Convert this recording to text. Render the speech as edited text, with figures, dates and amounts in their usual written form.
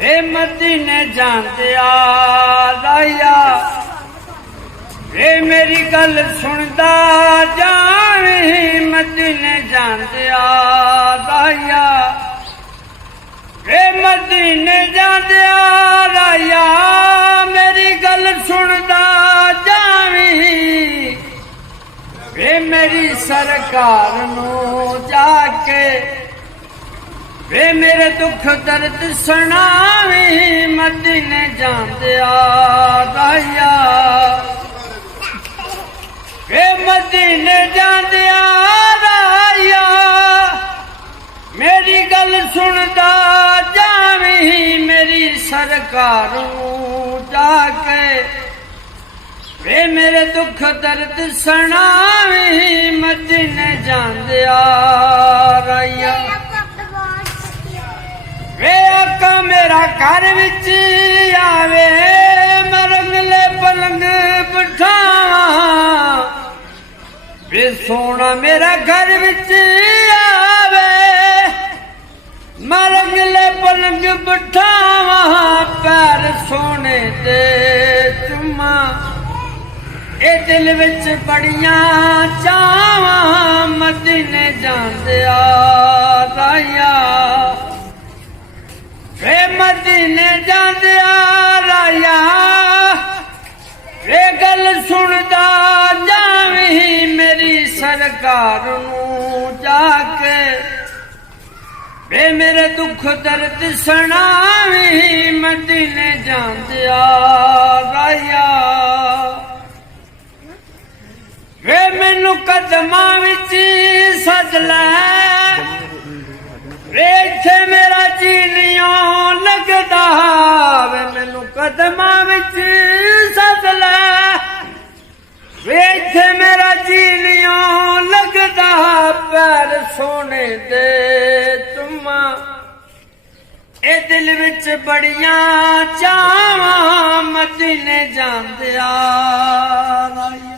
वे मदीने जांदे आ राया वे मेरी गल सुनदा जावी मदीने जांदे आ राया वे मदीने जांदे आ राया मेरी गल सुनदा जावी वे मेरी सरकार नू जाके वे मेरे दुख दर्द सुनावी मदीने जांदे आ राया वे मदीने जांदे आ राया मेरी गल सुनदा जावी मेरी सरकार जाके वे मेरे दुख दर्द सुनावी मदीने जांदे आ राया वे आका मेरा घर विच आवे मैं रंगले पलंग बिठावा वे सोना मेरा घर विच आवे मैं रंगले पलंग बिठावा पैर सोने दे चुम्मा ए दिल विच बड़ियां चावा मदीने जांदे आ राया वे मदीने जांदे आ राया वे गल सुनदा जावी मेरी सरकार नू जाके वे मेरे दुख दर्द सुनावी मदीने जांदे आ राया वे मैनू कदमां विच सद लै वे इत्थे मेरा जी नहीं लगदा वे मैनू कदमां विच सद लै वे इत्थे मेरा जी नहीं लगदा पैर सोने दे चुम्मा ए दिल विच बड़ियां चावां मदीने जांदे आ